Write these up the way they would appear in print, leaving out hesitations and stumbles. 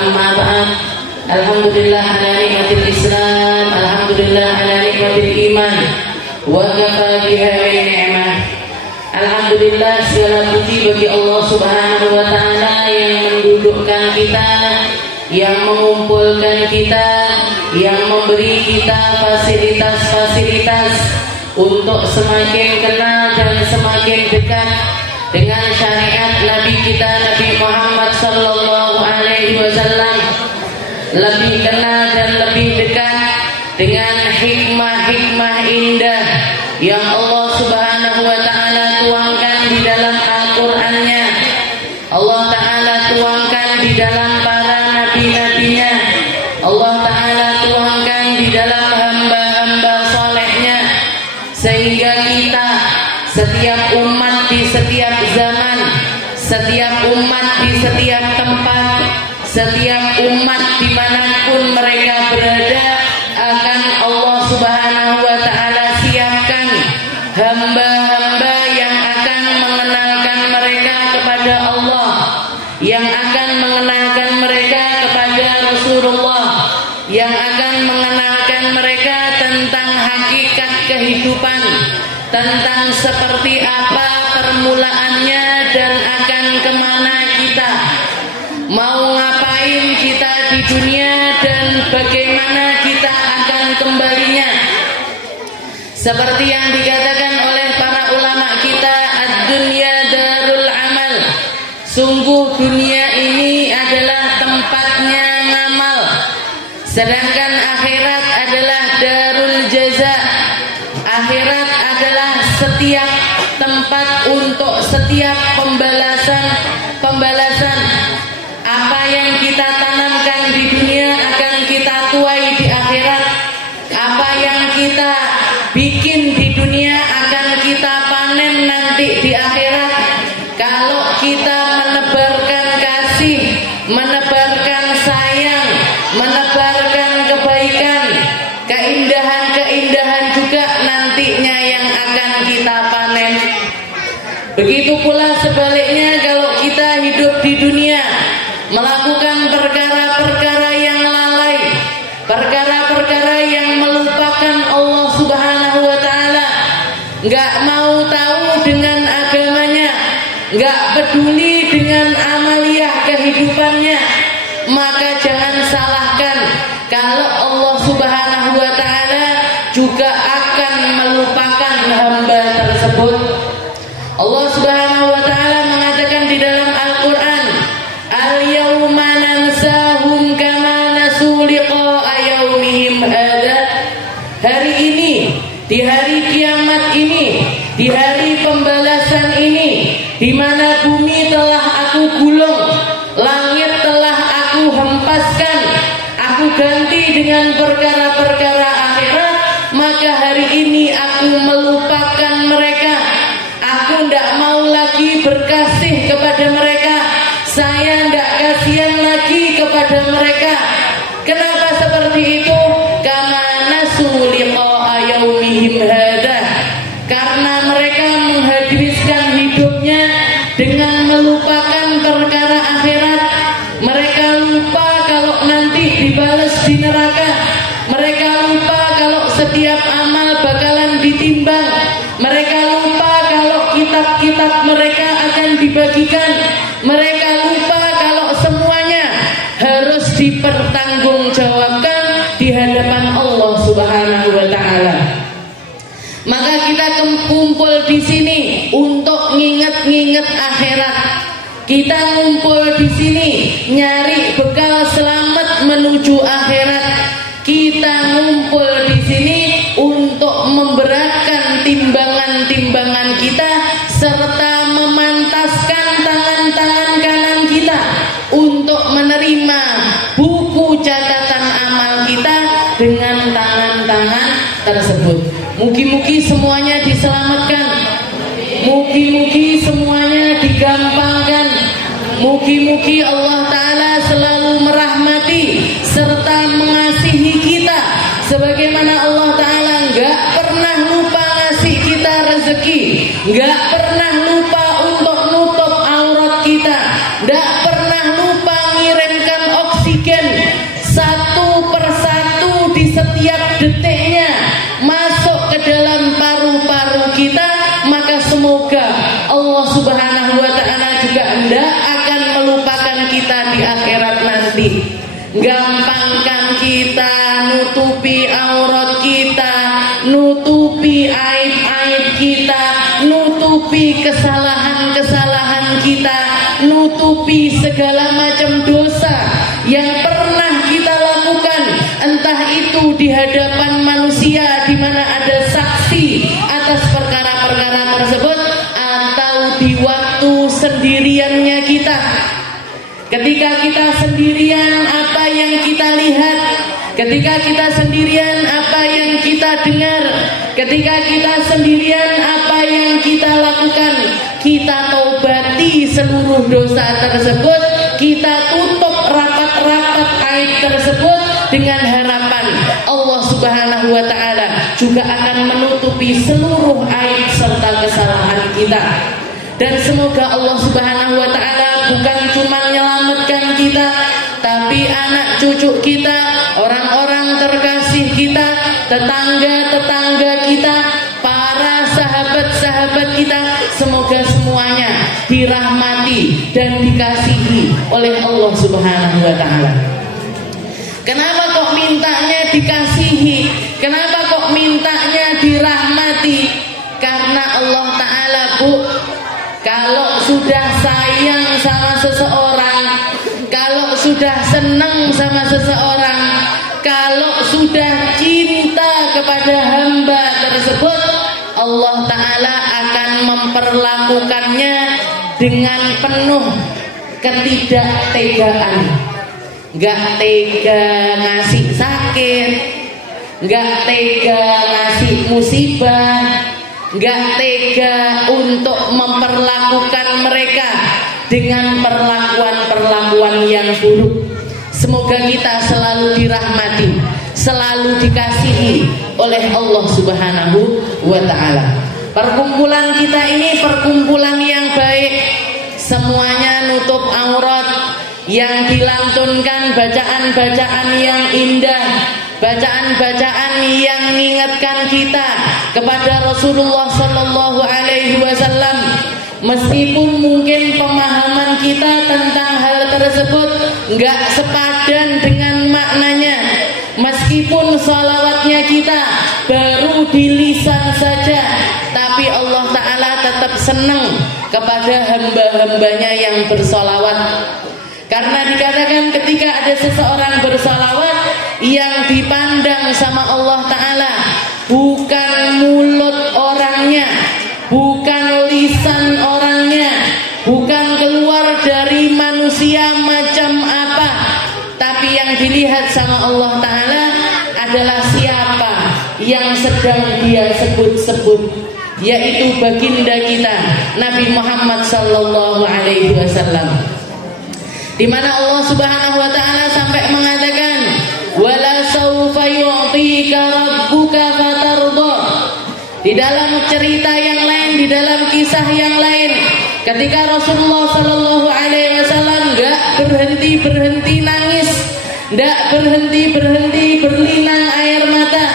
Amma ba'd. Alhamdulillah ala nikmatil Islam, alhamdulillah ala nikmatil iman, wa kafa biha min ni'mah. Alhamdulillah, segala puji bagi Allah Subhanahu wa taala yang mendudukkan kita, yang mengumpulkan kita, yang memberi kita fasilitas-fasilitas untuk semakin kenal dan semakin dekat dengan syariat Nabi kita Nabi Muhammad sallallahu alaihi wasallam, lebih kenal dan lebih dekat dengan hikmah-hikmah indah yang Allah Subhanahu wa taala tuangkan di dalam Al-Qur'annya, Allah taala tuangkan di dalam para nabi-nabinya, Allah taala tuangkan di dalam hamba-hamba salehnya, sehingga kita setiap umat di setiap zaman, setiap umat di setiap tempat, setiap umat dimanapun mereka berada, akan Allah Subhanahu wa ta'ala siapkan hamba-hamba yang akan mengenalkan mereka kepada Allah, yang akan mengenalkan mereka kepada Rasulullah, yang akan mengenalkan mereka tentang hakikat kehidupan, tentang seperti apa permulaannya dan akan kemana kita, mau ngapain kita di dunia dan bagaimana kita akan kembalinya. Seperti yang dikatakan oleh para ulama kita, ad-dunya darul amal, sungguh dunia ini adalah tempatnya ngamal, sedangkan akhirat adalah darul jaza. Akhirat adalah setiap tempat untuk setiap pembalasan. Apa yang kita tanamkan di dunia akan kita tuai di akhirat. Apa yang kita bikin di dunia akan kita panen nanti di akhirat. Kalau kita menebarkan kasih, menebarkan sayang, menebarkan kebaikan, keindahan-keindahan juga nantinya yang akan kita panen. Begitu pula sebaliknya, kalau kita hidup di dunia melakukan perkara-perkara yang lalai, perkara-perkara yang melupakan Allah Subhanahu wa ta'ala, gak mau tahu dengan agamanya, gak peduli dengan amaliyah kehidupannya, maka jangan salahkan kalau Allah Subhanahu wa ta'ala juga akan melupakan hamba tersebut. Allah Subhanahu wa ta'ala mengatakan di dalam Al-Quran, al-yawma nansahum kama nasu liqa'a yawmihim hadza. Hari ini, di hari kiamat ini, di hari pembalasan ini, di mana bumi telah aku gulung, langit telah aku hempaskan, aku ganti dengan perkara-perkara akhirat, maka hari ini aku melupakan mereka. Aku tidak mau lagi berkasih kepada mereka, saya tidak kasihan lagi kepada mereka. Kenapa seperti itu? Kama nasu liqa'a yaumihim hadza, karena mereka menghabiskan hidupnya dengan melupakan perkara akhirat. Mereka lupa kalau nanti dibalas di neraka. Mereka lupa kalau setiap amal bakalan ditimbang. Mereka lupa kalau kitab-kitab mereka akan dibagikan. Mereka lupa kalau semuanya harus dipertanggungjawabkan di hadapan Allah Subhanahu wa ta'ala. Maka kita kumpul di sini untuk nginget-nginget akhirat. Kita ngumpul di sini nyari bekal selamat menuju akhirat. Kita ngumpul di sini untuk memberatkan timbangan-timbangan kita serta memantaskan tangan-tangan kanan kita untuk menerima buku catatan amal kita dengan tangan-tangan tersebut. Mugi-mugi semuanya diselamatkan. Mugi-mugi semuanya digampangkan. Mugi-mugi Allah Ta'ala selalu merahmati serta mengasihi kita, sebagaimana Allah Ta'ala gak pernah lupa ngasih kita rezeki, gak pernah lupa untuk nutup aurat kita, gak pernah lupa ngirimkan oksigen detiknya masuk ke dalam paru-paru kita, maka semoga Allah Subhanahu wa ta'ala juga tidak akan melupakan kita di akhirat nanti. Gampangkan kita nutupi aurat kita, nutupi aib-aib kita, nutupi kesalahan-kesalahan kita, nutupi segala macam dosa yang pernah kita lakukan, entah itu di hadapan manusia di mana ada saksi atas perkara-perkara tersebut, atau di waktu sendiriannya kita. Ketika kita sendirian, apa yang kita lihat? Ketika kita sendirian, apa yang kita dengar? Ketika kita sendirian, apa yang kita lakukan? Kita taubati seluruh dosa tersebut, kita tutup rapat-rapat aib tersebut dengan harapan Allah Subhanahu wa ta'ala juga akan menutupi seluruh aib serta kesalahan kita. Dan semoga Allah Subhanahu wa ta'ala bukan cuma menyelamatkan kita, tapi anak cucu kita, orang-orang terkasih kita, tetangga-tetangga kita, para sahabat-sahabat kita, semoga semuanya dirahmati dan dikasihi oleh Allah Subhanahu wa ta'ala. Kenapa kok mintanya dikasihi? Kenapa kok mintanya dirahmati? Karena Allah ta'ala, Bu, kalau sudah sayang sama seseorang, kalau sudah senang sama seseorang, kalau sudah cinta kepada hamba tersebut, Allah ta'ala akan memperlakukannya dengan penuh ketidaktegaan. Gak tega ngasih sakit, gak tega ngasih musibah, gak tega untuk memperlakukan mereka dengan perlakuan-perlakuan yang buruk. Semoga kita selalu dirahmati, selalu dikasihi oleh Allah Subhanahu wa ta'ala. Perkumpulan kita ini perkumpulan yang baik, semuanya nutup aurat, yang dilantunkan bacaan-bacaan yang indah, bacaan-bacaan yang mengingatkan kita kepada Rasulullah Sallallahu Alaihi Wasallam. Meskipun mungkin pemahaman kita tentang hal tersebut nggak sepadan dengan maknanya, meskipun sholawatnya kita baru di lisan saja, tapi Allah Ta'ala tetap senang kepada hamba-hambanya yang bersolawat. Karena dikatakan ketika ada seseorang bersalawat, yang dipandang sama Allah Ta'ala bukan mulut orangnya, bukan lisan orangnya, bukan keluar dari manusia macam apa, tapi yang dilihat sama Allah Ta'ala adalah siapa yang sedang dia sebut-sebut, yaitu baginda kita Nabi Muhammad Sallallahu Alaihi Wasallam. Di mana Allah Subhanahu wa ta'ala sampai mengatakan, wala saufa yu'tika rabbuka fatardha. Di dalam cerita yang lain, di dalam kisah yang lain, ketika Rasulullah Sallallahu Alaihi Wasallam enggak berhenti nangis, enggak berhenti berlinang air mata,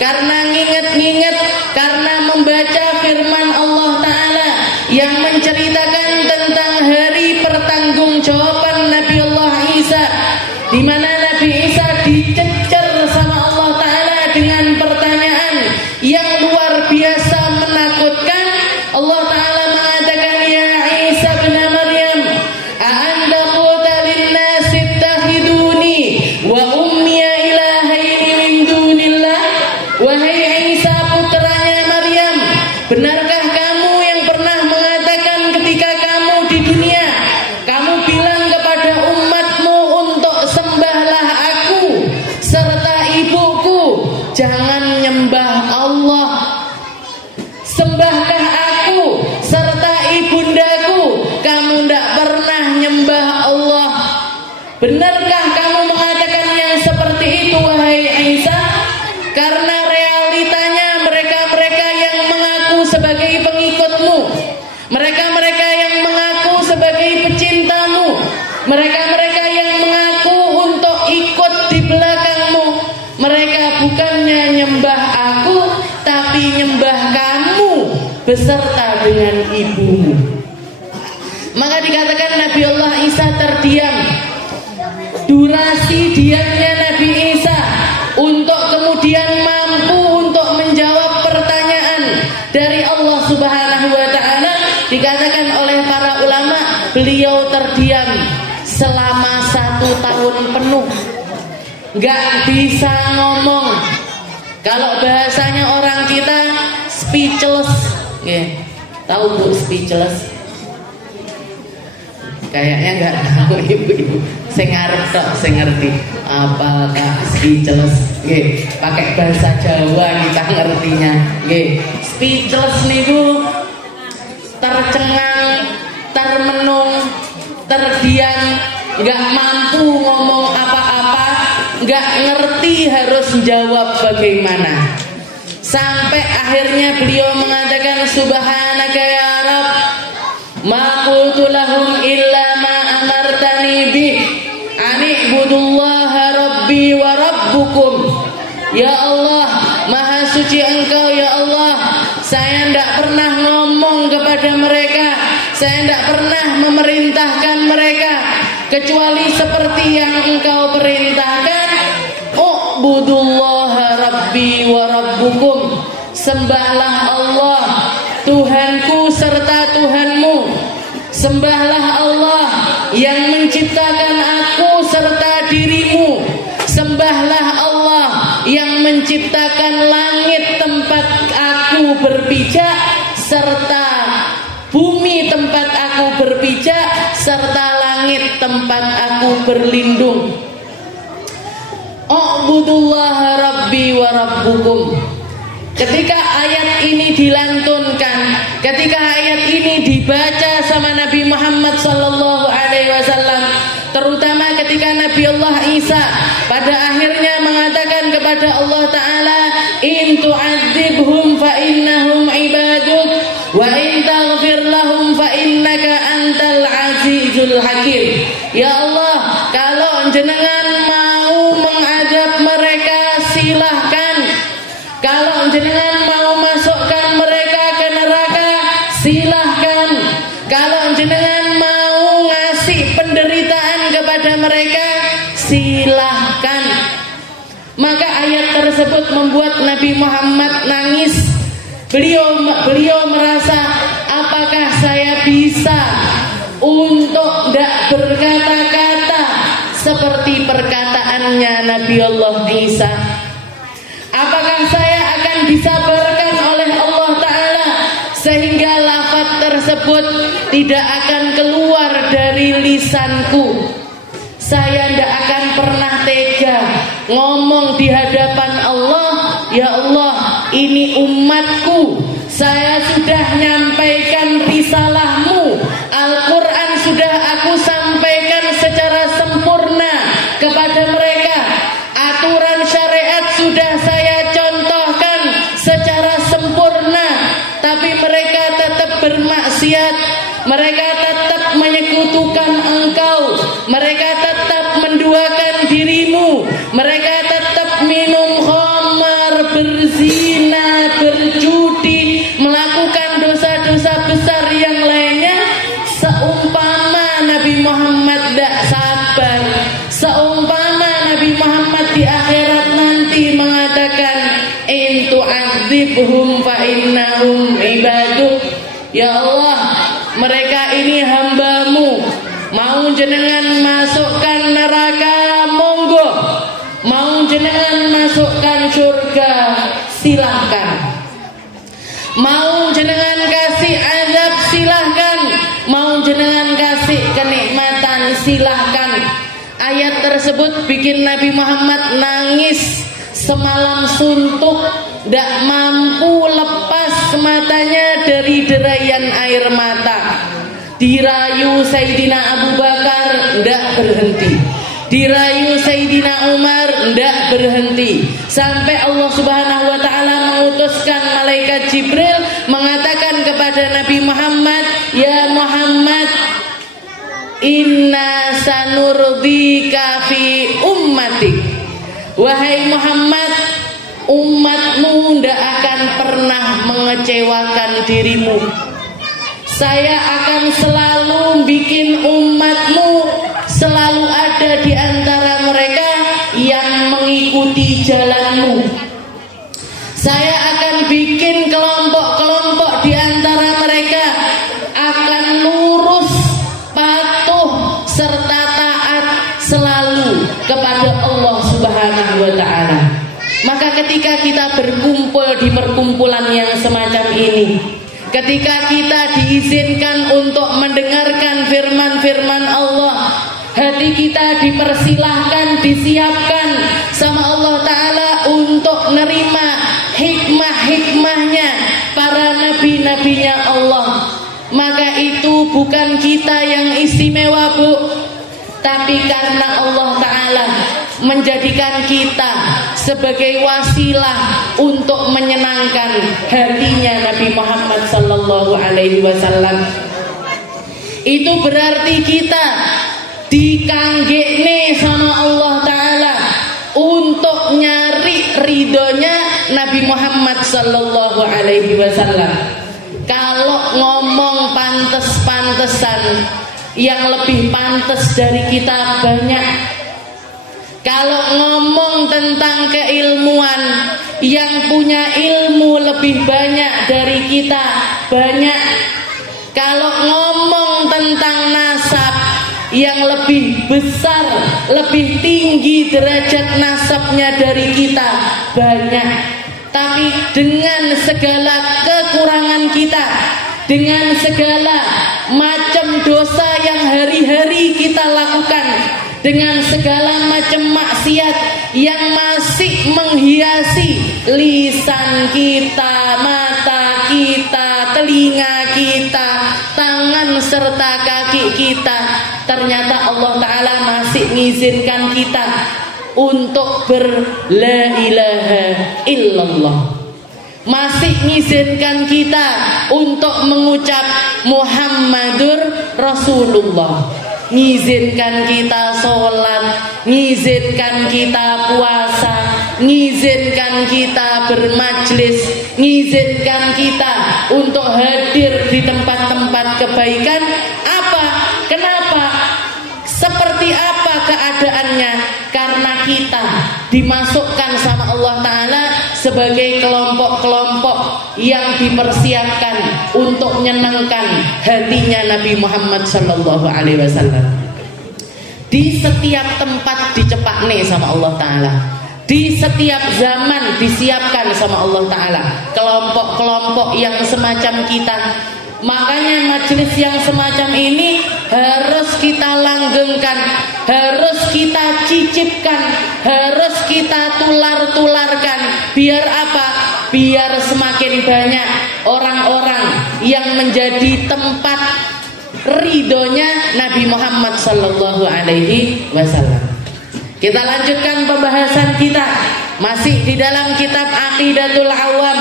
karena nginget, karena membaca firman Allah Ta'ala yang menceritakan tentang hari pertanggungjawaban Nabi Allah Isa, di mana Nabi Isa dicecer sama Allah Ta'ala dengan pertanyaan yang luar biasa menakutkan. Allah Ta'ala mengatakan, ya Isa bin Maryam, a'anta qulta linnasi ittakhiduni wa ummiya ilahaini min dunillah. Wahai Isa putranya Maryam, benarkah kamu yang pernah mengatakan ketika kamu di dunia, kamu bilang kepada umatmu untuk sembahlah aku beserta dengan ibumu. Maka dikatakan Nabi Allah Isa terdiam. Durasi diamnya Nabi Isa untuk kemudian mampu untuk menjawab pertanyaan dari Allah Subhanahu wa Ta'ala, dikatakan oleh para ulama beliau terdiam selama 1 tahun penuh, nggak bisa ngomong. Kalau bahasanya orang kita speechless, tahu Bu speechless? Kayaknya nggak tahu ibu-ibu. Saya ngarep tok, saya ngerti. Apakah speechless? Pakai bahasa Jawa kita ngertinya. Speechless niku tercengang, termenung, terdiam, nggak mampu ngomong apa-apa, nggak ngerti harus jawab bagaimana. Sampai akhirnya beliau mengatakan, Subhanaka ya Rabb, ma qultu lahum illa ma amartani bih, ani'budullaha rabbi wa rabbukum. Ya Allah, maha suci Engkau ya Allah, saya tidak pernah ngomong kepada mereka, saya tidak pernah memerintahkan mereka kecuali seperti yang Engkau perintahkan. U'budullaha rabbi wa rabbukum, sembahlah Allah Tuhanku serta Tuhanmu. Sembahlah Allah yang menciptakan aku serta dirimu. Sembahlah Allah yang menciptakan langit tempat aku berpijak, serta bumi tempat aku berpijak, serta langit tempat aku berlindung. U'budullaha rabbi wa rabbukum. Ketika ayat ini dilantunkan, ketika ayat ini dibaca sama Nabi Muhammad sallallahu alaihi wasallam, terutama ketika Nabi Allah Isa pada akhirnya mengatakan kepada Allah Ta'ala, in tu'adzibhum fa innahum ibaduk wa in taghfir lahum fa innaka antal azizul hakim. Ya Allah, kalau jenengan mau mengadab mereka silahkan, kalau jenengan mau masukkan mereka ke neraka silahkan, kalau jenengan mau ngasih penderitaan kepada mereka silahkan. Maka ayat tersebut membuat Nabi Muhammad nangis. Beliau merasa, apakah saya bisa untuk tidak berkata-kata seperti perkataannya Nabi Allah Isa? Apakah saya akan disabarkan oleh Allah Ta'ala sehingga lafaz tersebut tidak akan keluar dari lisanku? Saya tidak akan pernah tega ngomong di hadapan Allah, ya Allah, ini umatku, saya sudah nyampaikan risalahmu, Al-Quran sudah aku sampaikan secara sempurna kepada mereka, aturan syariat sudah saya contohkan secara sempurna, tapi mereka tetap bermaksiat, mereka tetap menyekutukan Engkau, mereka tetap menduakan dirimu, mereka tetap minum khamar, berzina, berjudi, melakukan dosa-dosa besar yang lainnya. Seumpama Nabi Muhammad tidak sabar, seumpama Nabi Muhammad di akhirat nanti mengatakan, in tu'adzibhum fa innahum ibaduk, ya Allah, mereka ini hambamu, mau jenengan masukkan neraka monggo, mau jenengan masukkan surga silahkan, mau jenengan kasih azab silahkan, mau jenengan kasih kenikmatan silahkan. Ayat tersebut bikin Nabi Muhammad nangis semalam suntuk, tidak mampu lepas matanya dari derayan air mata. Dirayu Sayyidina Abu Bakar, tidak berhenti. Dirayu Sayyidina Umar, tidak berhenti. Sampai Allah Subhanahu wa Ta'ala mengutuskan malaikat Jibril mengatakan kepada Nabi Muhammad, ya Muhammad, inna sanurdika fi ummatik. Wahai Muhammad, umatmu tidak akan pernah mengecewakan dirimu. Saya akan selalu bikin umatmu selalu ada di antara mereka yang mengikuti jalanmu. Saya akan bikin kelompok-kelompok di antara mereka akan lurus, patuh, serta taat selalu kepada Allah Subhanahu wa ta'ala. Maka ketika kita berkumpul di perkumpulan yang semacam ini, ketika kita diizinkan untuk mendengarkan firman-firman Allah, hati kita dipersilahkan, disiapkan sama Allah Ta'ala untuk nerima hikmah-hikmahnya para nabi-nabinya Allah. Maka itu bukan kita yang istimewa, Bu, tapi karena Allah Ta'ala menjadikan kita sebagai wasilah untuk menyenangkan hatinya Nabi Muhammad sallallahu alaihi wasallam. Itu berarti kita dikanggekne sama Allah Ta'ala untuk nyari ridhonya Nabi Muhammad sallallahu alaihi wasallam. Kalau ngomong pantes-pantesan, yang lebih pantes dari kita banyak. Kalau ngomong tentang keilmuan, yang punya ilmu lebih banyak dari kita banyak. Kalau ngomong tentang nasab, yang lebih besar, lebih tinggi derajat nasabnya dari kita banyak. Tapi dengan segala kekurangan kita, dengan segala macam dosa yang hari-hari kita lakukan, dengan segala macam maksiat yang masih menghiasi lisan kita, mata kita, telinga kita, tangan serta kaki kita, ternyata Allah Ta'ala masih mengizinkan kita untuk la ilaha illallah, masih mengizinkan kita untuk mengucap Muhammadur Rasulullah, mengizinkan kita sholat, mengizinkan kita puasa, mengizinkan kita bermajlis, mengizinkan kita untuk hadir di tempat-tempat kebaikan. Apa? Kenapa? Seperti apa keadaannya? Karena kita dimasukkan sama Allah Ta'ala sebagai kelompok-kelompok yang dipersiapkan untuk menyenangkan hatinya Nabi Muhammad sallallahu alaihi wasallam. Di setiap tempat dicepakne sama Allah Ta'ala, di setiap zaman disiapkan sama Allah Ta'ala kelompok-kelompok yang semacam kita. Makanya majelis yang semacam ini harus kita langgengkan, harus kita cicipkan, harus kita tular-tularkan. Biar apa? Biar semakin banyak orang-orang yang menjadi tempat ridhonya Nabi Muhammad sallallahu alaihi wasallam. Kita lanjutkan pembahasan kita masih di dalam kitab Aqidatul Awam,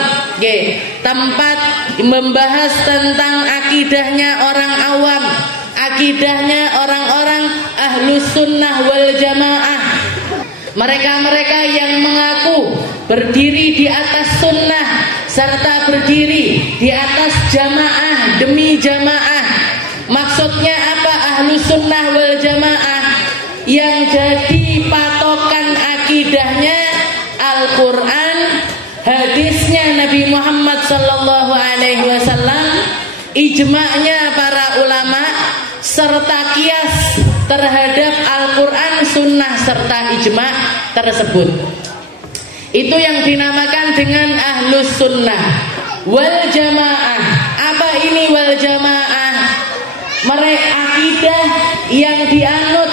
tempat membahas tentang akidahnya orang awam, akidahnya orang-orang Ahlus Sunnah wal Jamaah. Mereka-mereka yang mengaku berdiri di atas sunnah serta berdiri di atas jamaah demi jamaah. Maksudnya apa Ahlus Sunnah wal Jamaah? Yang jadi patokan akidahnya Al-Quran, hadisnya Nabi Muhammad sallallahu alaihi wasallam, ijma'nya para ulama, serta kias terhadap Al-Quran, sunnah serta ijma' tersebut. Itu yang dinamakan dengan Ahlus Sunnah wal Jamaah. Apa ini wal Jamaah? Mereka akidah yang dianut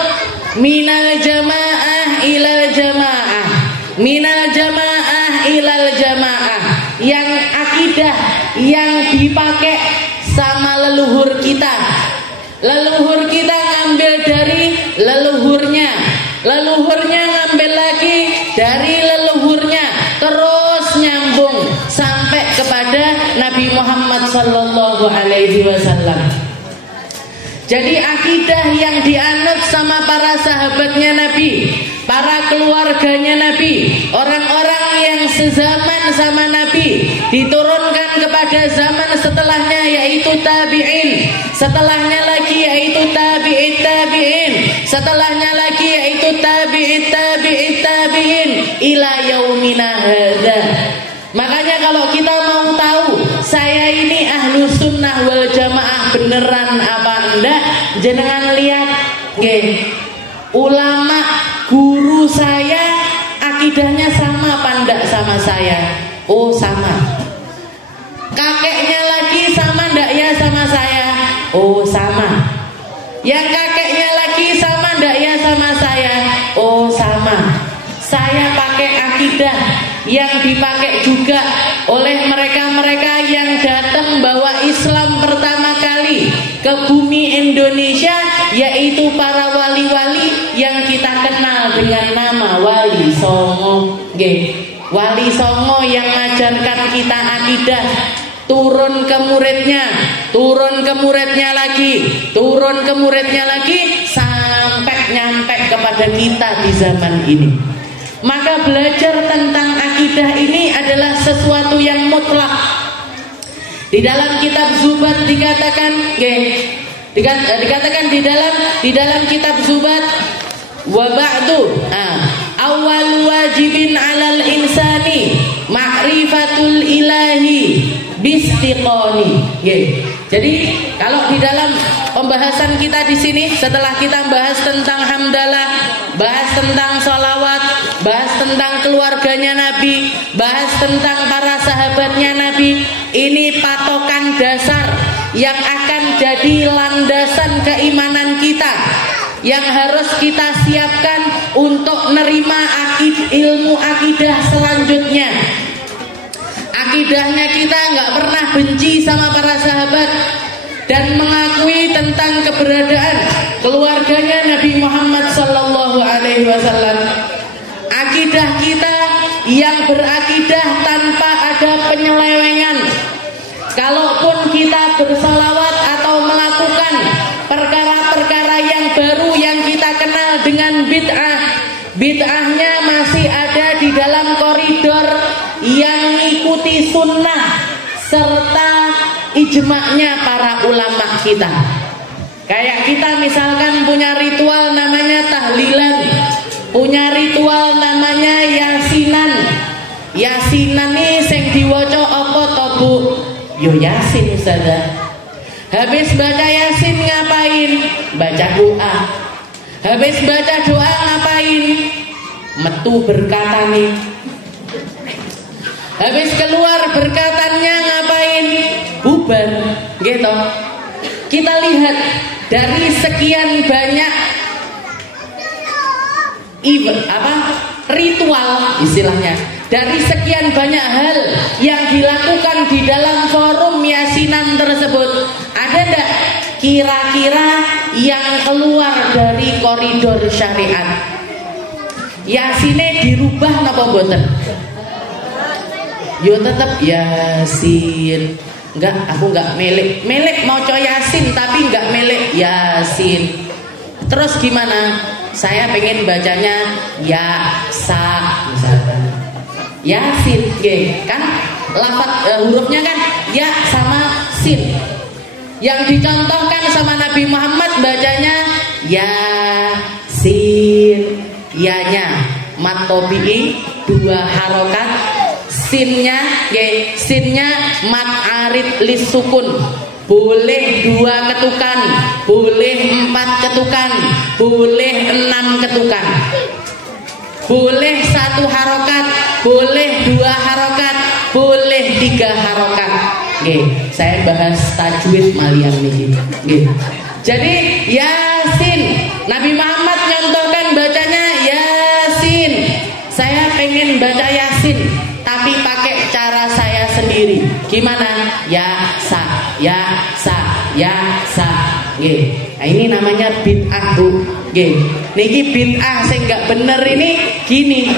minal jamaah ilal jamaah, minal jamaah ilal jamaah, yang akidah yang dipakai sama leluhur kita. Leluhur kita ngambil dari leluhurnya, leluhurnya ngambil lagi dari leluhurnya, terus nyambung sampai kepada Nabi Muhammad sallallahu alaihi wasallam. Jadi akidah yang dianut sama para sahabatnya Nabi, para keluarganya Nabi, orang-orang yang sezaman sama Nabi, diturunkan kepada zaman setelahnya yaitu tabi'in, setelahnya lagi yaitu tabi'it tabi'in, setelahnya lagi yaitu tabi'it tabi'it tabi'in ila yaumina hadza. Makanya kalau kita mau tahu saya ini ahlu sunnah wal jamaah beneran apa enggak, jenengan lihat nggih, ulama guru saya akidahnya sama apa enggak sama saya? Oh sama. Kakeknya lagi sama enggak ya sama saya? Oh sama. Yang kakeknya lagi sama enggak ya sama saya? Oh sama. Saya pakai akidah yang dipakai juga oleh mereka-mereka yang datang bawa Islam pertama kali ke bumi Indonesia, yaitu para wali-wali yang kita kenal dengan nama Wali Songo. Wali Songo yang mengajarkan kita akidah, turun ke muridnya, turun ke muridnya lagi, turun ke muridnya lagi, sampai nyampe kepada kita di zaman ini. Maka belajar tentang akidah ini adalah sesuatu yang mutlak. Di dalam kitab Zubat dikatakan, dikatakan di dalam kitab Zubat, wa ba'du awal wajibin 'alal insani ma'rifatul ilahi bistiqoni. Jadi kalau di dalam pembahasan kita di sini, setelah kita bahas tentang hamdalah, bahas tentang sholawat, bahas tentang keluarganya Nabi, bahas tentang para sahabatnya Nabi, ini patokan dasar yang akan jadi landasan keimanan kita, yang harus kita siapkan untuk nerima ilmu akidah selanjutnya. Akidahnya kita nggak pernah benci sama para sahabat dan mengakui tentang keberadaan keluarganya Nabi Muhammad sallallahu alaihi wasallam. Akidah kita yang berakidah tanpa ada penyelewengan. Kalaupun kita bersalawat atau melakukan perkara-perkara yang baru yang kita kenal dengan bid'ah, bid'ahnya masih ada di dalam koridor yang mengikuti sunnah serta ijma'nya para ulama kita. Kayak kita misalkan punya ritual namanya tahlilan, punya ritual namanya yasinan. Yasinan ini sing diwaca apa to Bu? Yo yasin Ustazah. Habis baca yasin ngapain? Baca doa. Habis baca doa ngapain? Metu berkatane. Habis keluar berkatannya ngapain? Bubar, gitu. Kita lihat dari sekian banyak ritual istilahnya, dari sekian banyak hal yang dilakukan di dalam forum yasinan tersebut, ada enggak kira-kira yang keluar dari koridor syariat? Yasine dirubah napa mboten? Yo tetap yasin. Enggak, aku enggak melek maca yasin tapi enggak melek yasin. Terus gimana? Saya pengen bacanya yasa misalkan. Yasin, kan lafaz hurufnya kan ya sama sin. Yang dicontohkan sama Nabi Muhammad bacanya yasin, ya-nya mat tabi'i 2 harokat, sinnya mat arid lis sukun, boleh 2 ketukan, boleh 4 ketukan, boleh 6 ketukan, boleh 1 harokat, boleh 2 harokat, boleh 3 harokat. Saya bahas tajwid malian nih. Jadi yasin, Nabi Muhammad nyontohkan bacanya yasin. Saya pengen baca yasin tapi pakai cara saya sendiri. Gimana? Ya sa, ya sa, ya sa. Nah, ini namanya bid'ah Bu. Niki bid'ah sing nggak bener ini gini.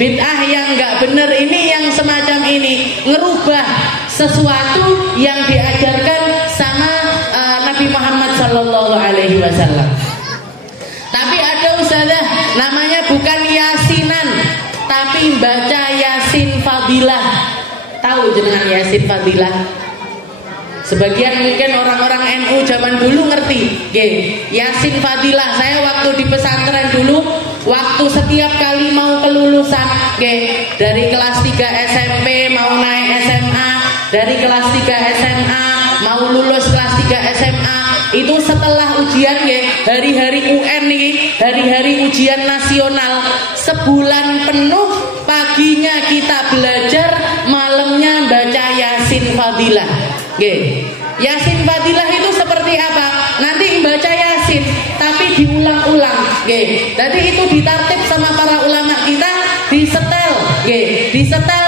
Bid'ah yang nggak bener ini yang semacam ini, ngerubah sesuatu yang diajarkan sama Nabi Muhammad Sallallahu Alaihi Wasallam. Tapi ada ustazah namanya bukan yasinan, tapi baca Yasin Fadilah. Tahu jenengan Yasin Fadilah? Sebagian mungkin orang-orang NU zaman dulu ngerti. Yasin Fadilah, saya waktu di pesantren dulu, waktu setiap kali mau kelulusan, dari kelas 3 SMP mau naik SMA, dari kelas 3 SMA mau lulus kelas 3 SMA, itu setelah ujian hari-hari UN nih, hari-hari ujian nasional, sebulan penuh paginya kita belajar, malamnya baca Yasin Fadilah. Yasin Fadilah itu seperti apa? Nanti baca Yasin tapi diulang-ulang. Jadi itu ditartib sama para ulama kita, disetel, disetel,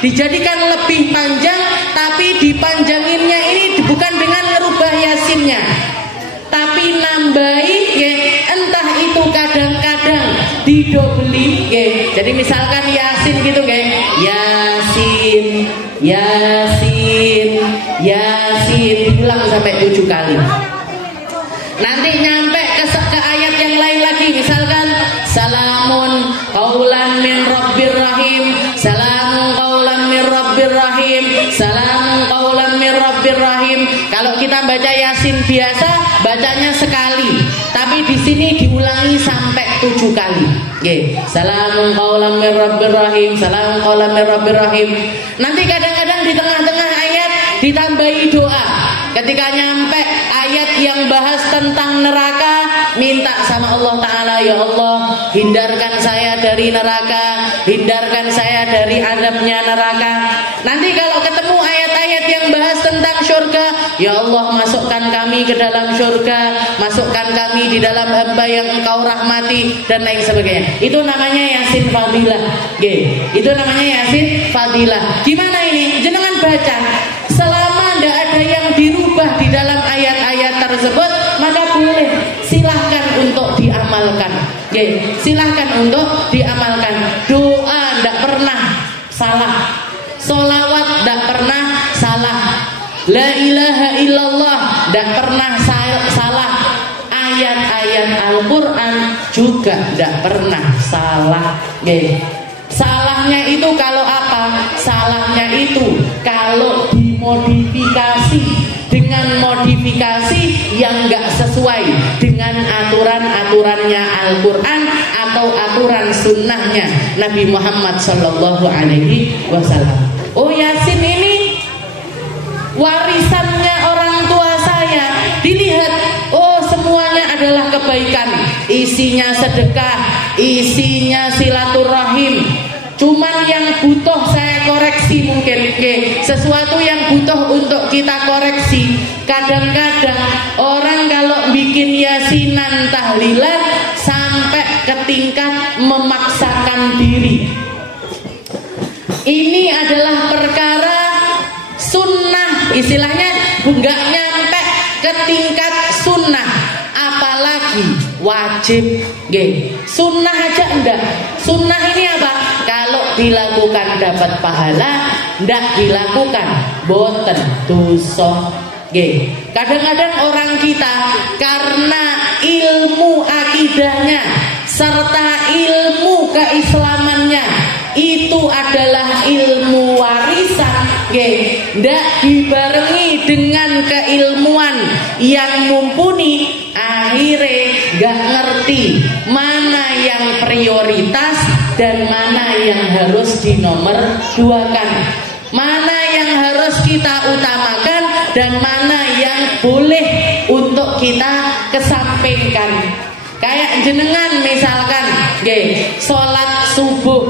dijadikan lebih panjang, tapi dipanjanginnya ini bukan dengan ngerubah Yasinnya, tapi nambahi, entah itu kadang-kadang didobeli, jadi misalkan Yasin gitu, Yasin, Yasin, Yasin, diulang sampai 7 kali. Nanti nyampe ke ayat yang lain lagi, misalkan salamun qaulan min rabbir rahim, salamun qaulan min rabbir rahim, salamun qaulan min rabbir rahim. Kalau kita baca Yasin biasa bacanya sekali, tapi di sini diulangi sampai 7 kali. Salamun qaulan min rabbir rahim, salamun qaulan min rabbir rahim. Nanti kadang-kadang di tengah-tengah ayat ditambahi doa. Ketika nyampe ayat yang bahas tentang neraka, minta sama Allah Ta'ala, ya Allah, hindarkan saya dari neraka, hindarkan saya dari azabnya neraka. Nanti kalau ketemu ayat-ayat yang bahas tentang surga, ya Allah, masukkan kami ke dalam surga, masukkan kami di dalam hamba yang Engkau rahmati, dan lain sebagainya. Itu namanya Yasin Fadilah. Itu namanya Yasin Fadilah. Gimana ini? Jenengan baca. Selama tidak ada yang dirubah di dalam ayat-ayat tersebut, maka boleh, silahkan untuk diamalkan. Silahkan untuk diamalkan. Doa tidak pernah salah, sholawat tidak pernah salah, la ilaha illallah tidak pernah salah, ayat-ayat Al-Quran juga tidak pernah salah. Salahnya itu kalau apa? Salahnya itu kalau dimodifikasi dengan modifikasi yang enggak sesuai dengan aturan-aturannya Al-Quran atau aturan sunnahnya Nabi Muhammad Sallallahu Alaihi Wasallam. Oh, Yasin ini warisannya orang tua saya. Dilihat, oh semuanya adalah kebaikan, isinya sedekah, isinya silaturahim. Cuman yang butuh saya koreksi mungkin, sesuatu yang butuh untuk kita koreksi. Kadang-kadang orang kalau bikin yasinan tahlilan sampai ke tingkat memaksakan diri. Ini adalah perkara sunnah, istilahnya nggak nyampe ke tingkat sunnah, apalagi wajib. Sunnah aja enggak. Sunnah ini apa? Kalau dilakukan dapat pahala, enggak dilakukan boten dosa. Kadang-kadang orang kita karena ilmu akidahnya serta ilmu keislamannya itu adalah ilmu warisan, ndak dibarengi dengan keilmuan yang mumpuni, akhirnya nggak ngerti mana yang prioritas dan mana yang harus dinomorduakan, mana yang harus kita utamakan dan mana yang boleh untuk kita kesampingkan. Kayak jenengan misalkan, sholat subuh,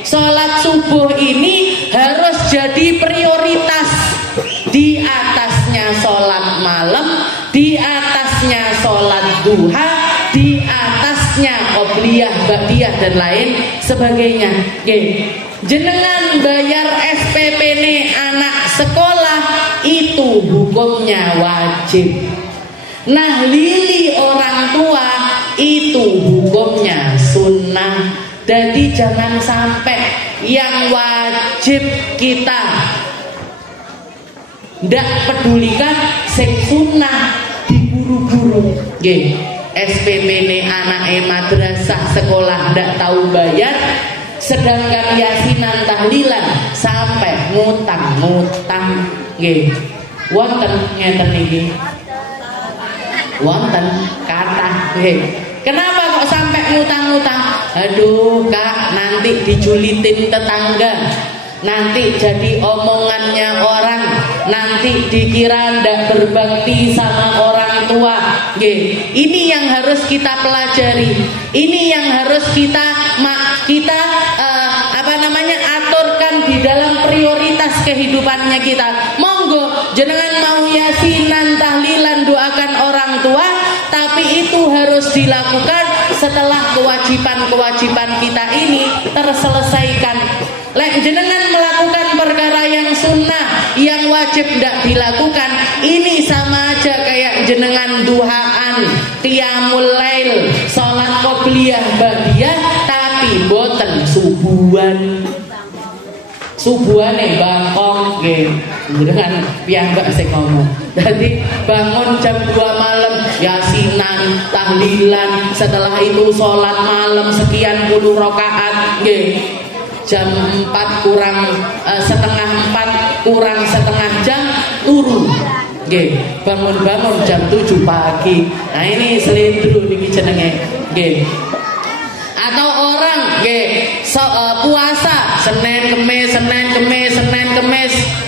sholat subuh ini harus jadi prioritas, di atasnya sholat malam, di atasnya sholat duha, di atasnya qobliyah, ba'diyah dan lain sebagainya. Jenengan bayar SPP nih anak sekolah itu hukumnya wajib. Nah, lili orang tua itu hukumnya sunnah. Jadi jangan sampai yang wajib kita ndak pedulikan, sing sunnah diburu-buru. SPP ne anake madrasah sekolah ndak tahu bayar, sedangkan yasinan tahlilan sampai ngutang nggih. Wonten ngeten iki. Wonten kathah nggih. Kenapa kok sampai ngutang-ngutang? Aduh Kak, nanti dijulitin tetangga, nanti jadi omongannya orang, nanti dikira ndak berbakti sama orang tua. Ini yang harus kita pelajari, ini yang harus kita aturkan di dalam prioritas kehidupannya kita. Monggo jenengan mau yasinan tahlilan doakan orang tua, tapi itu harus dilakukan setelah kewajiban-kewajiban kita ini terselesaikan. Lek jenengan melakukan perkara yang sunnah, yang wajib tidak dilakukan, ini sama aja kayak jenengan duhaan, qiyamul lail, sholat qobliyah ba'diyah, tapi boten subuhane bangkok nggih. Jenengan piyambak sing ngomong. Jadi bangun jam 2 malam yasinan, tahlilan, setelah itu sholat malam sekian puluh rakaat nggih. Jam 4 kurang setengah jam turu nggih. Bangun jam 7 pagi. Nah ini selindru niki jenenge nggih. Atau orang puasa Senin Kemis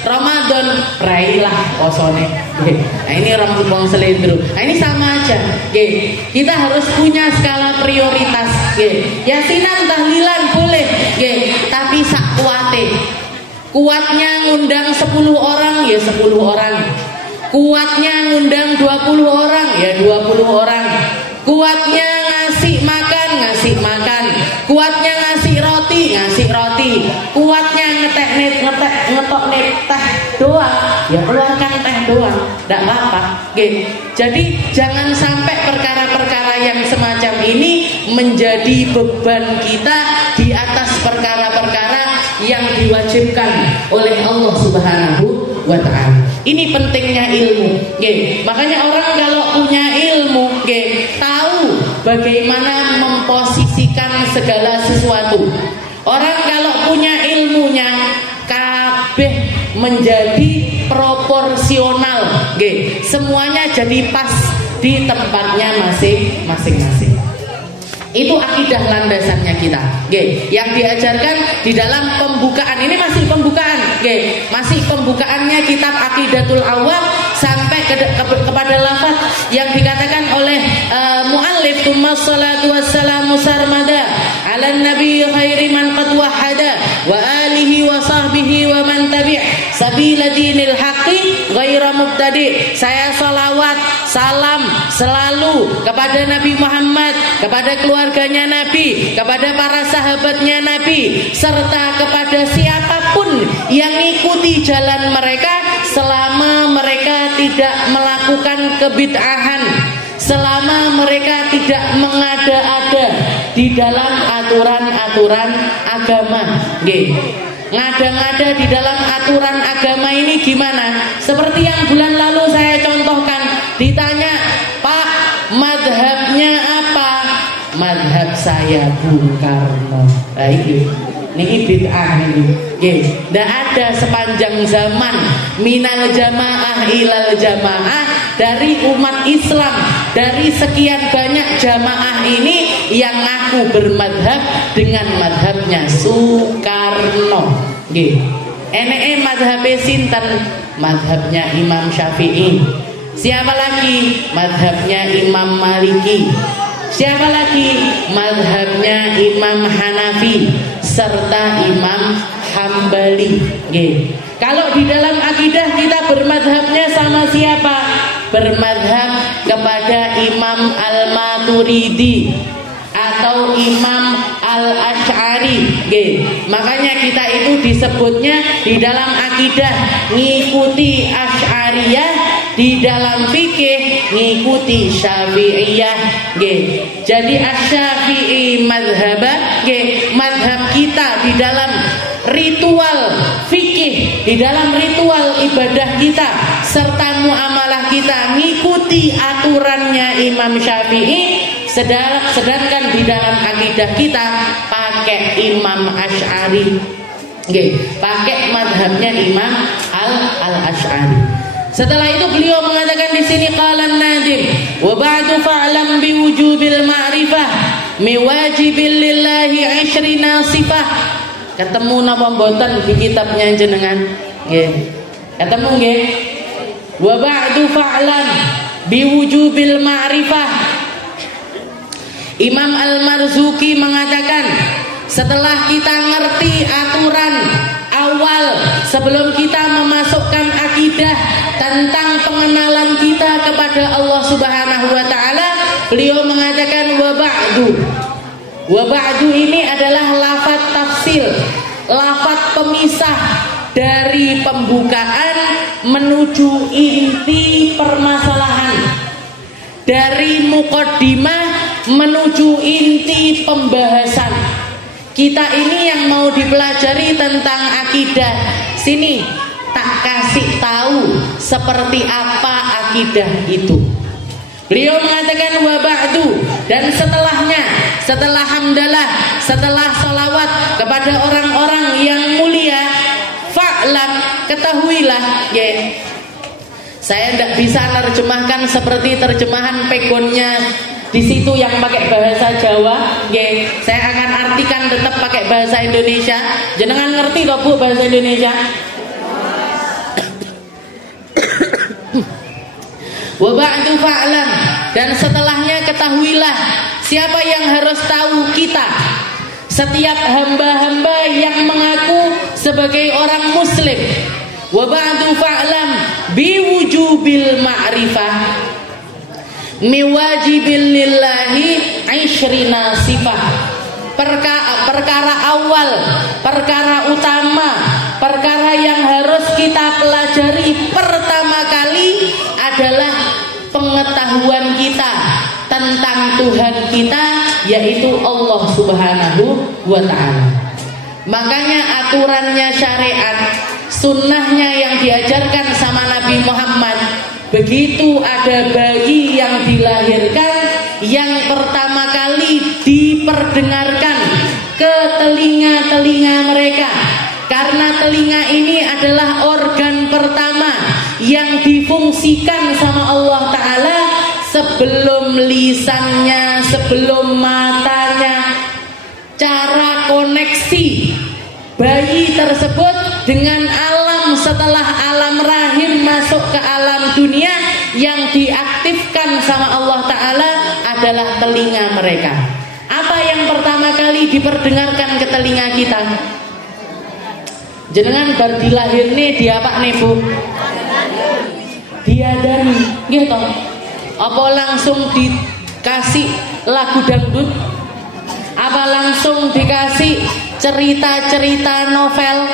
Ramadan railah posone. Nah ini orang wong selindru. Nah ini sama aja. Kita harus punya skala prioritas. Yasinan tahlilan boleh, tapi sak kuatnya ngundang 10 orang ya 10 orang. Kuatnya ngundang 20 orang ya 20 orang. Kuatnya ngasih makan. Kuatnya ngasih roti. Kuatnya ngetok teh doang, ya keluarkan teh doang, tidak apa-apa. Jadi jangan sampai perkara-perkara yang semacam ini menjadi beban kita di atas perkara-perkara yang diwajibkan oleh Allah Subhanahu wa ta'ala. Ini pentingnya ilmu. Makanya orang kalau punya ilmu, tahu bagaimana memposisikan segala sesuatu. Orang kalau punya ilmunya kabeh menjadi proporsional, semuanya jadi pas di tempatnya masing-masing. Itu akidah landasannya kita, yang diajarkan di dalam pembukaan. Ini masih pembukaan, masih pembukaannya kitab Aqidatul Awwam sampai kepada lafaz yang dikatakan oleh muallif, tsumma shalatu wassalamu sarmada ala nabi khairi man qad wahada wa alihi wa sahbihi wa man tabi' sabila dinil haqqi ghaira mubtadi'. Saya salawat salam selalu kepada Nabi Muhammad, kepada keluarganya Nabi, kepada para sahabatnya Nabi, serta kepada siapapun yang ikuti jalan mereka selama mereka tidak melakukan kebid'ahan, selama mereka tidak mengada-ada di dalam aturan-aturan agama. Ngada-ngada di dalam aturan agama ini gimana? Seperti yang bulan lalu saya contohkan, ditanya, Pak, madhabnya apa? Madhab saya Bung Karno. Nah ini bid'ah ini. Tidak ada sepanjang zaman minal jamaah ilal jamaah dari umat Islam, dari sekian banyak jamaah ini yang ngaku bermadhab dengan madhabnya Soekarno. Eneke madhabe sinten? Madhabnya Imam Syafi'i. Siapa lagi? Madhabnya Imam Maliki. Siapa lagi? Madhabnya Imam Hanafi serta Imam Hambali. Kalau di dalam akidah kita bermadhabnya sama siapa? Bermadhab kepada Imam Al-Maturidi atau Imam Al-Asy'ari. Makanya kita itu disebutnya di dalam akidah ngikuti Asy'ariyah, di dalam fikih ngikuti Syafi'iyah. Jadi Asy-Syafi'i madhhabah, madhab kita di dalam ritual fikih, di dalam ritual ibadah kita serta muamalah kita ngikuti aturannya Imam Syafi'i. Sedangkan di dalam akidah kita pakai Imam Asy'ari. Nggih, pakai madhabnya Imam Al-Asy'ari. Setelah itu beliau mengatakan di sini qalan nadim wa ba'du fa'lam bi wujubil ma'rifah mi wajibil lillahi 'ishrina sifah. Ketemu napa mboten di kitabnya jenengan? Nggih. Ketemu nggih? Wa ba'du fa'lam bi wujubil ma'rifah. Imam Al-Marzuki mengatakan, setelah kita ngerti aturan awal sebelum kita memasukkan akidah tentang pengenalan kita kepada Allah Subhanahu wa taala, beliau mengatakan wa ba'du. Wa ba'du ini adalah lafaz tafsil, lafaz pemisah dari pembukaan menuju inti permasalahan, dari muqaddimah menuju inti pembahasan. Kita ini yang mau dipelajari tentang akidah. Sini tak kasih tahu seperti apa akidah itu. Beliau mengatakan wa ba'du, dan setelahnya, setelah hamdalah, setelah salawat kepada orang-orang yang mulia, fa'lam, ketahuilah, ya. Saya tidak bisa terjemahkan seperti terjemahan pegonnya di situ yang pakai bahasa Jawa, ya. Saya akan artikan tetap pakai bahasa Indonesia. Jenengan ngerti toh Bu bahasa Indonesia? Wa ba'du fa'lam, dan setelahnya ketahuilah. Siapa yang harus tahu kita? Setiap hamba-hamba yang mengaku sebagai orang muslim. Wa ba'du fa'lam biwujubil ma'rifah miwajibil lillahi 'ishrina sifah. Perkara awal, perkara utama, perkara yang harus kita pelajari pertama kali adalah pengetahuan kita tentang Tuhan kita, yaitu Allah Subhanahu wa ta'ala. Makanya aturannya syariat, sunnahnya yang diajarkan sama Nabi Muhammad, begitu ada bayi yang dilahirkan, yang pertama kali diperdengarkan ke telinga-telinga mereka, karena telinga ini adalah organ pertama yang difungsikan sama Allah Ta'ala sebelum lisannya, sebelum matanya. Cara koneksi bayi tersebut dengan alam setelah alam rahim masuk ke alam dunia, yang diaktifkan sama Allah Ta'ala adalah telinga mereka. Apa yang pertama kali diperdengarkan ke telinga kita? Jenengan bar dilahirne diapa nih Bu? Diadani, gitu. Apa langsung dikasih lagu dangdut? Apa langsung dikasih cerita-cerita novel?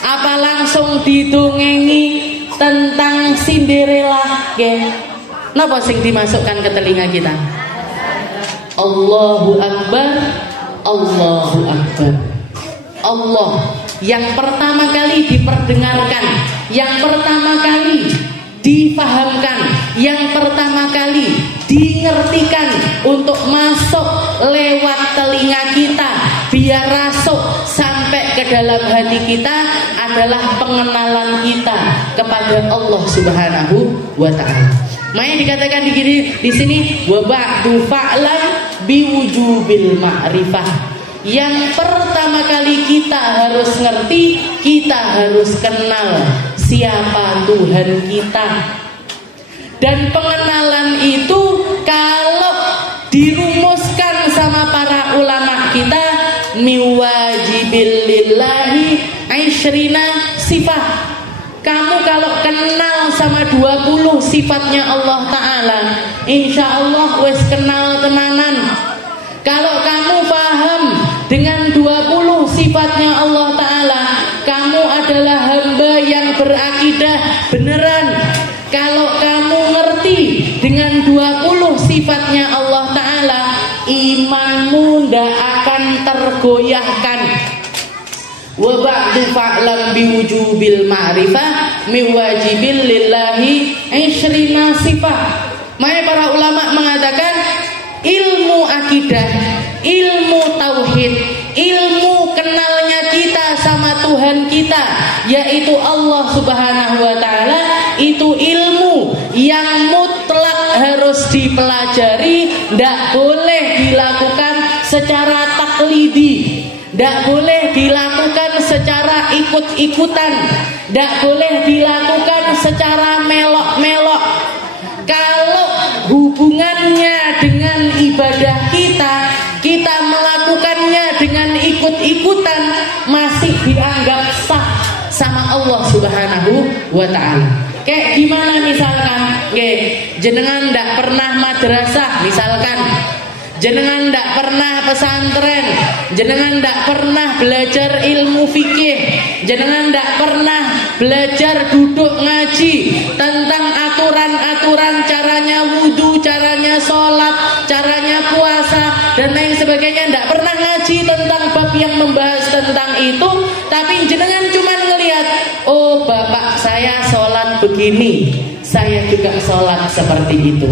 Apa langsung didongengi tentang Cinderella? Napa sing dimasukkan ke telinga kita? Allahu Akbar, Allahu Akbar. Allah yang pertama kali diperdengarkan, yang pertama kali difahamkan, yang pertama kali dingertikan untuk masuk lewat telinga kita biar rasuk sampai ke dalam hati kita adalah pengenalan kita kepada Allah Subhanahu wa ta'ala. Makanya dikatakan di sini wa ba'du fa'lam biwujubil ma'rifah. Yang pertama kali kita harus ngerti, kita harus kenal siapa Tuhan kita. Dan pengenalan itu kalau dirumuskan sama para ulama kita, miwajibil lillahi 'ishrina sifat. Kamu kalau kenal sama 20 sifatnya Allah Ta'ala, insya Allah wes kenal tenanan. Kalau kamu paham dengan 20 sifatnya Allah Ta'ala, kamu adalah hamba yang berakidah beneran. Kalau kamu ngerti dengan 20 sifatnya Allah Ta'ala, imanmu ndak akan tergoyahkan. Wa ba'du fa'lam biwujubil ma'rifah miwajibil lillahi 'ishrina sifah. Makanya para ulama mengatakan ilmu akidah, ilmu tauhid, ilmu Tuhan kita, yaitu Allah Subhanahu wa Ta'ala, itu ilmu yang mutlak harus dipelajari, tidak boleh dilakukan secara taklidi, tidak boleh dilakukan secara ikut-ikutan, tidak boleh dilakukan secara melok-melok. Kalau hubungannya dengan ibadah kita melakukannya dengan ikut-ikutan, masih dianggap sah sama Allah Subhanahu wa Ta'ala. Kayak gimana misalkan, jenengan ndak pernah madrasah misalkan, jenengan ndak pernah pesantren, jenengan ndak pernah belajar ilmu fikih, jenengan ndak pernah belajar duduk ngaji tentang aturan-aturan caranya wudu, caranya sholat, caranya puasa dan lain sebagainya, ndak pernah ngaji tentang bab yang membahas tentang itu, tapi jenengan cuma ngelihat, oh bapak saya sholat begini, saya juga sholat seperti itu.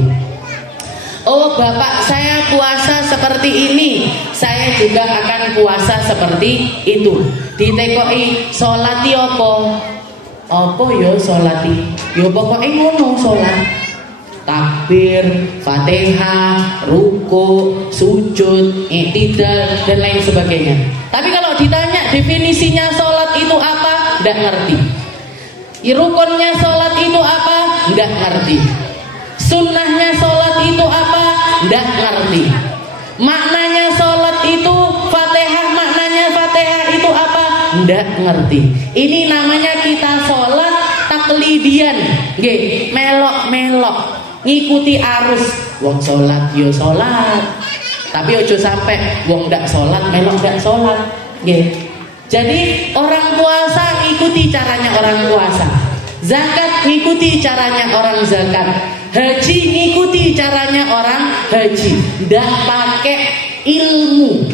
Oh bapak saya puasa seperti ini, saya juga akan puasa seperti itu. Ditekoi sholati opo? Opo yo sholati? Yo pokoknya ngono sholat. Takbir, Fatihah, ruku, sujud, i'tidal dan lain sebagainya. Tapi kalau ditanya definisinya sholat itu apa? Nggak ngerti. Rukunnya sholat itu apa? Nggak ngerti. Sunnahnya sholat itu apa? Nggak ngerti. Maknanya sholat itu Fatihah, maknanya Fatihah itu apa? Nggak ngerti. Ini namanya kita sholat taklidian, melok-melok, ngikuti arus. Wong sholat yo sholat, tapi ojo sampai wong ndak sholat melok ndak sholat. Jadi orang puasa ikuti caranya orang puasa, zakat ngikuti caranya orang zakat, haji ngikuti caranya orang haji, ndak pakai ilmu,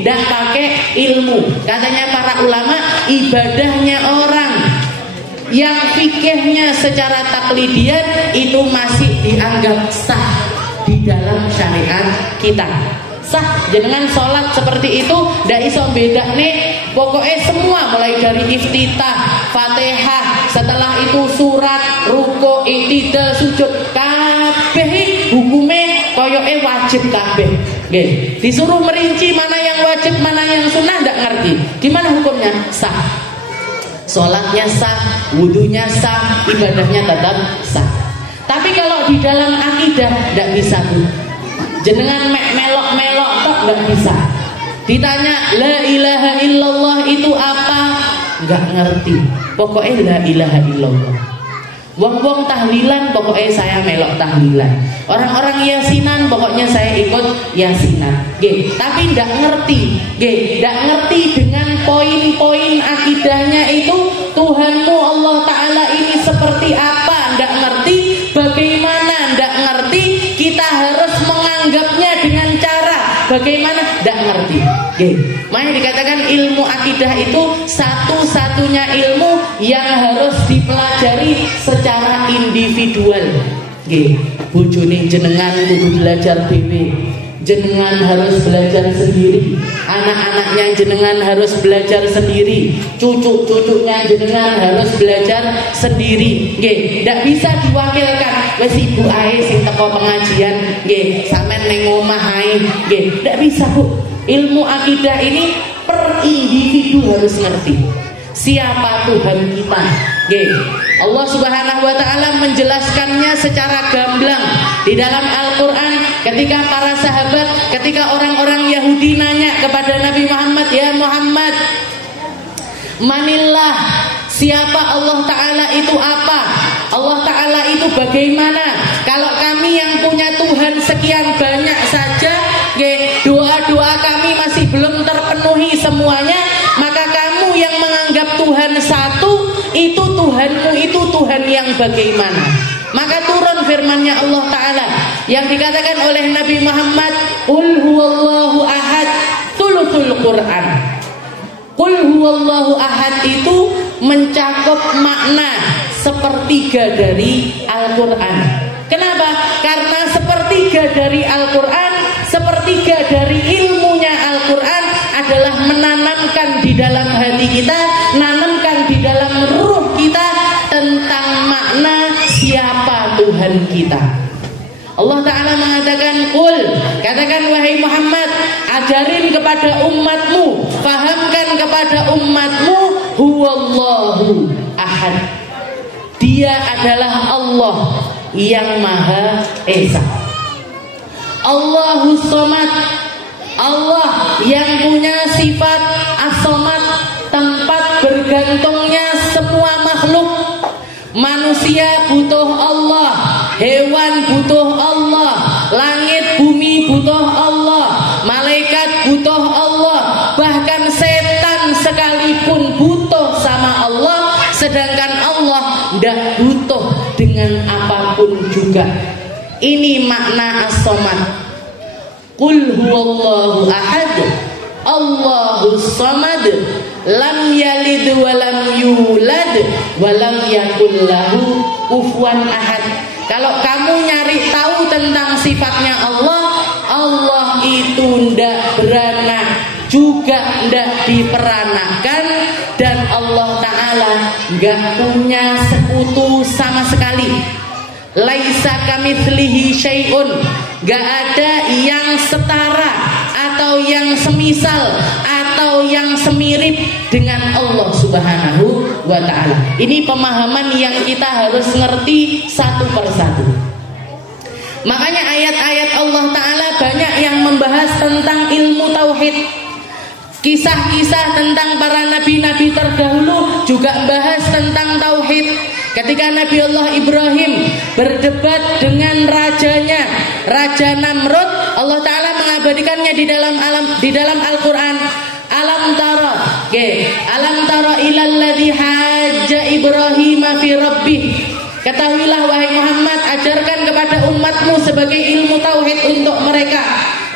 ndak pakai ilmu. Katanya para ulama, ibadahnya orang yang fikihnya secara taklidian itu masih dianggap sah di dalam syariat kita. Sah, jenengan sholat seperti itu ndak iso beda nih. Pokoknya semua mulai dari iftitah, Fatihah, setelah itu surat, ruku, i'tidal, sujud, kabeh hukume koyoke wajib kabeh. Disuruh merinci mana yang wajib, mana yang sunnah ndak ngerti. Gimana hukumnya? Sah. Sholatnya sah, wudunya sah, ibadahnya tetap sah. Tapi kalau di dalam akidah ndak bisa tuh. Jenengan melok-melok kok nggak bisa. Ditanya la ilaha illallah itu apa? Nggak ngerti. Pokoknya la ilaha illallah. Wong-wong tahlilan pokoknya saya melok tahlilan. Orang-orang yasinan pokoknya saya ikut yasinan. Tapi nggak ngerti. Nggak ngerti dengan poin-poin akidahnya itu Tuhanmu Allah Ta'ala ini seperti apa? Nggak ngerti. Bagaimana? Nggak ngerti. Kita harus menganggapnya dengan cara bagaimana? Nggak ngerti. Makanya dikatakan ilmu akidah itu satu-satunya ilmu yang harus dipelajari secara individual. Bojone jenengan kudu belajar dhewe. Jenengan harus belajar sendiri, anak-anaknya jenengan harus belajar sendiri, cucu-cucunya jenengan harus belajar sendiri. Ndak bisa diwakilkan. Wes ibu ae sing teko pengajian, sampean ning omah ae. Ndak bisa, Bu. Ilmu akidah ini per individu harus ngerti siapa Tuhan kita. Allah Subhanahu wa Ta'ala menjelaskannya secara gamblang di dalam Al-Quran. Ketika para sahabat, ketika orang-orang Yahudi nanya kepada Nabi Muhammad, ya Muhammad, manillah, siapa Allah Ta'ala itu apa? Allah Ta'ala itu bagaimana? Kalau kami yang punya Tuhan sekian banyak saja, doa-doa kami masih belum terpenuhi semuanya, maka kamu yang menganggap Tuhan satu, itu Tuhanmu itu Tuhan yang bagaimana? Maka turun firman-Nya Allah Ta'ala yang dikatakan oleh Nabi Muhammad, Qul huwallahu ahad, thuluthul Quran. Qul huwallahu ahad itu mencakup makna sepertiga dari Al-Quran. Kenapa? Karena sepertiga dari Al-Quran, sepertiga dari ilmunya Al-Quran adalah menanamkan di dalam hati kita, nanamkan di dalam ruh kita tentang makna siapa Tuhan kita. Allah Ta'ala mengatakan, Qul, katakan wahai Muhammad, ajarin kepada umatmu, fahamkan kepada umatmu, huwallahu ahad, dia adalah Allah yang Maha Esa. Allahus Somad, Allah yang punya sifat as-somad, tempat bergantungnya semua makhluk. Manusia butuh Allah, hewan butuh Allah, langit bumi butuh Allah, malaikat butuh Allah, bahkan setan sekalipun butuh sama Allah, sedangkan Allah tidak butuh dengan apapun juga. Ini makna as-somad. Qul huwallahu ahad, Allahus samad, lam yalid wa lam yulad wa lam yakul lahu kufuwan ahad. Kalau kamu nyari tahu tentang sifatnya Allah, Allah itu ndak beranak, juga ndak diperanakan, dan Allah Ta'ala nggak punya sekutu sama sekali. Laisa kamitslihi syai'un, gak ada yang setara atau yang semisal atau yang semirip dengan Allah Subhanahu wa Ta'ala. Ini pemahaman yang kita harus ngerti satu persatu. Makanya ayat-ayat Allah Ta'ala banyak yang membahas tentang ilmu tauhid. Kisah-kisah tentang para nabi-nabi terdahulu juga membahas tentang tauhid. Ketika Nabi Allah Ibrahim berdebat dengan rajanya, Raja Namrud, Allah Ta'ala mengabadikannya di dalam Al-Quran. Alam tara ilal ladzi hajja Ibrahim fi rabbih. Ketahuilah wahai Muhammad, ajarkan kepada umatmu sebagai ilmu tauhid untuk mereka.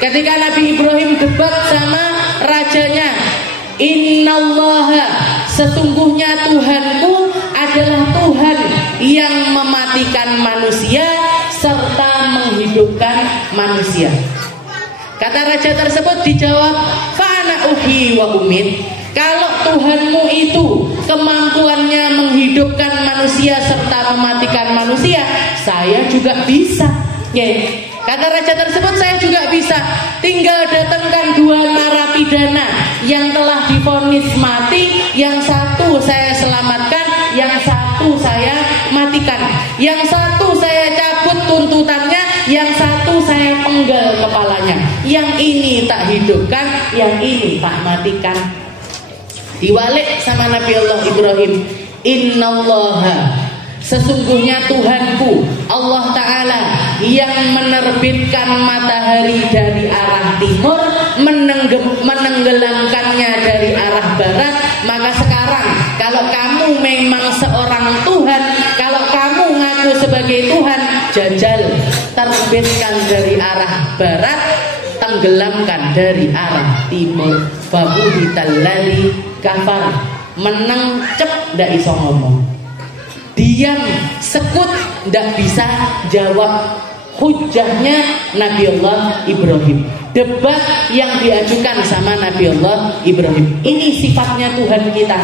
Ketika Nabi Ibrahim debat sama rajanya, innallaha, sesungguhnya Tuhanku adalah Tuhan yang mematikan manusia serta menghidupkan manusia. Kata raja tersebut dijawab, fa'ana uhi wa umit. Kalau Tuhanmu itu kemampuannya menghidupkan manusia serta mematikan manusia, saya juga bisa. Kata raja tersebut, saya juga bisa. Tinggal datangkan dua narapidana yang telah divonis mati, yang satu saya selamatkan, yang satu saya matikan, yang satu saya cabut tuntutannya, yang satu saya penggal kepalanya, yang ini tak hidupkan, yang ini tak matikan. Diwalik sama Nabi Allah Ibrahim, innallaha, sesungguhnya Tuhanku Allah Ta'ala yang menerbitkan matahari dari arah timur, menenggelamkannya dari arah barat. Maka sekarang kalau kamu memang seorang Tuhan, kalau kamu ngaku sebagai Tuhan, jajal, terbitkan dari arah barat, tenggelamkan dari arah timur. Fabuhitalladzi kafar, menang cep ndak iso ngomong, diam sekut ndak bisa jawab hujahnya Nabi Allah Ibrahim. Debat yang diajukan sama Nabi Allah Ibrahim. Ini sifatnya Tuhan kita,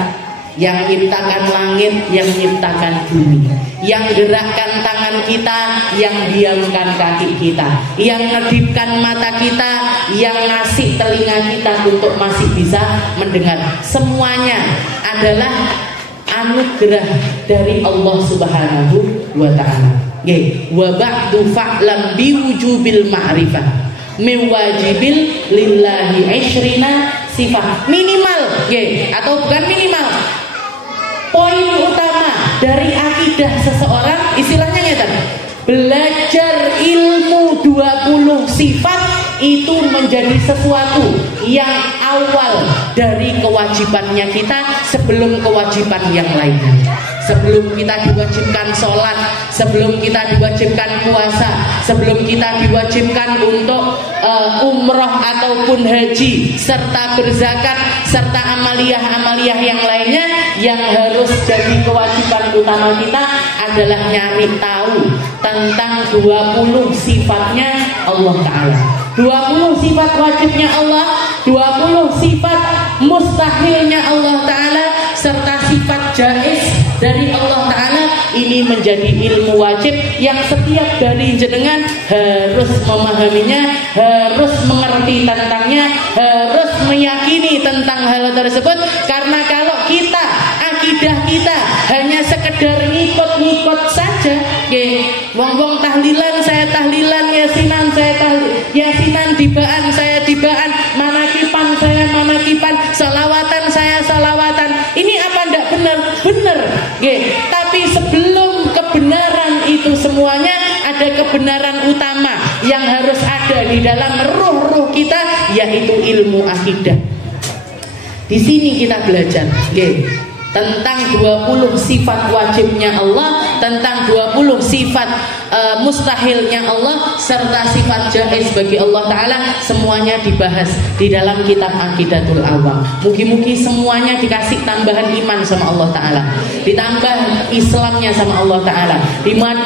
yang menciptakan langit, yang menciptakan bumi, yang gerakkan tangan kita, yang diamkan kaki kita, yang ngedipkan mata kita, yang ngasih telinga kita untuk masih bisa mendengar. Semuanya adalah anugerah dari Allah Subhanahu wa Ta'ala. Wa ba'du fa'lam biwujubil ma'rifah mewajibil lillahi ishrina sifat. Minimal, atau bukan minimal, poin utama dari akidah seseorang, istilahnya ngeten, belajar ilmu 20 sifat itu menjadi sesuatu yang awal dari kewajibannya kita sebelum kewajiban yang lainnya. Sebelum kita diwajibkan sholat, sebelum kita diwajibkan puasa, sebelum kita diwajibkan untuk umroh ataupun haji, serta berzakat, serta amaliyah-amaliyah yang lainnya, yang harus jadi kewajiban utama kita adalah nyari tahu tentang 20 sifatnya Allah Ta'ala. 20 sifat wajibnya Allah, 20 sifat mustahilnya Allah Ta'ala serta sifat jaiz dari Allah Ta'ala, ini menjadi ilmu wajib yang setiap dari jenengan harus memahaminya, harus mengerti tentangnya, harus meyakini tentang hal tersebut. Karena kalau kita, akidah kita hanya sekedar ngikut-ngikut saja, wong-wong tahlilan saya tahlilan, yasinan saya yasinan, dibaan saya dibaan, manakipan saya manakipan, salawatan saya salawatan, ini apa ndak benar? Benar. Tapi sebelum kebenaran itu semuanya, ada kebenaran utama yang harus ada di dalam ruh-ruh kita, yaitu ilmu akidah. Di sini kita belajar tentang 20 sifat wajibnya Allah, tentang 20 sifat mustahilnya Allah, serta sifat jaiz bagi Allah Ta'ala. Semuanya dibahas di dalam kitab Aqidatul Awam. Mugi-mugi semuanya dikasih tambahan iman sama Allah Ta'ala, ditambah Islamnya sama Allah Ta'ala,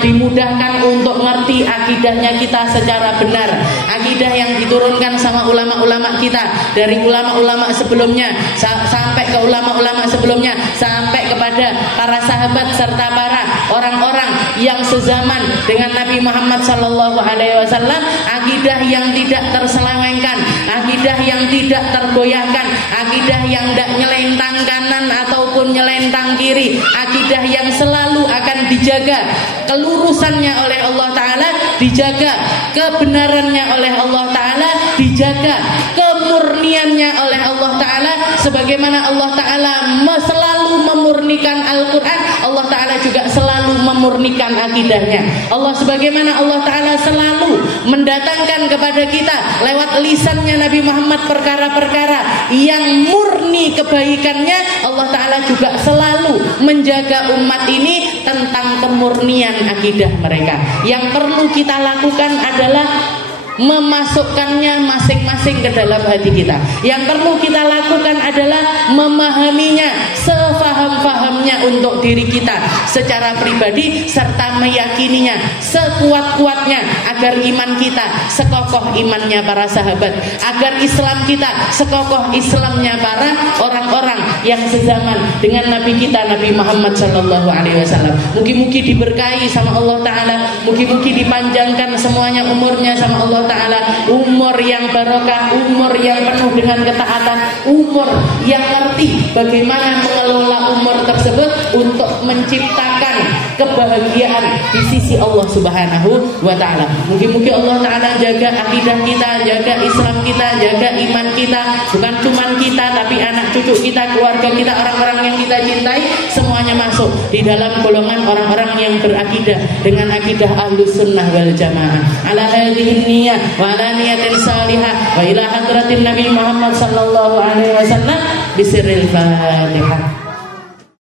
dimudahkan untuk ngerti akidahnya kita secara benar, akidah yang diturunkan sama ulama-ulama kita, dari ulama-ulama sebelumnya sampai ke ulama-ulama sebelumnya, sampai kepada para sahabat serta para orang-orang yang sezaman dengan Nabi Muhammad SAW. Akidah yang tidak terselewengkan, akidah yang tidak tergoyahkan, akidah yang tidak nyelentang kanan ataupun nyelentang kiri, akidah yang selalu akan dijaga kelurusannya oleh Allah Ta'ala, dijaga kebenarannya oleh Allah Ta'ala, dijaga kemurniannya oleh Allah Ta'ala. Sebagaimana Allah Ta'ala selalu memurnikan Al-Quran, Allah Ta'ala juga selalu memurnikan akidahnya. Sebagaimana Allah Ta'ala selalu mendatangkan kepada kita lewat lisannya Nabi Muhammad perkara-perkara yang murni kebaikannya, Allah Ta'ala juga selalu menjaga umat ini tentang kemurnian akidah mereka. Yang perlu kita lakukan adalah memasukkannya masing-masing ke dalam hati kita. Yang perlu kita lakukan adalah memahaminya sefaham-fahamnya untuk diri kita secara pribadi, serta meyakininya sekuat-kuatnya agar iman kita sekokoh imannya para sahabat, agar Islam kita sekokoh Islamnya para orang-orang yang sezaman dengan Nabi kita Nabi Muhammad SAW. Mugi-mugi diberkahi sama Allah Ta'ala, mugi-mugi dipanjangkan semuanya umurnya sama Allah Ta'ala, umur yang barokah, umur yang penuh dengan ketaatan, umur yang ngerti bagaimana mengelola umur tersebut untuk menciptakan kebahagiaan di sisi Allah Subhanahu wa Ta'ala. Mugi-mugi Allah Ta'ala jaga akidah kita, jaga Islam kita, jaga iman kita, bukan cuma kita tapi anak cucu kita, keluarga kita, orang-orang yang kita cintai, semuanya masuk di dalam golongan orang-orang yang berakidah dengan akidah Ahlus Sunnah wal Jamaah. Ala hadhihi niyyah wa ala niyatin salihah wa ila hadratin Nabi Muhammad sallallahu alaihi wasallam bisirril Fatihah.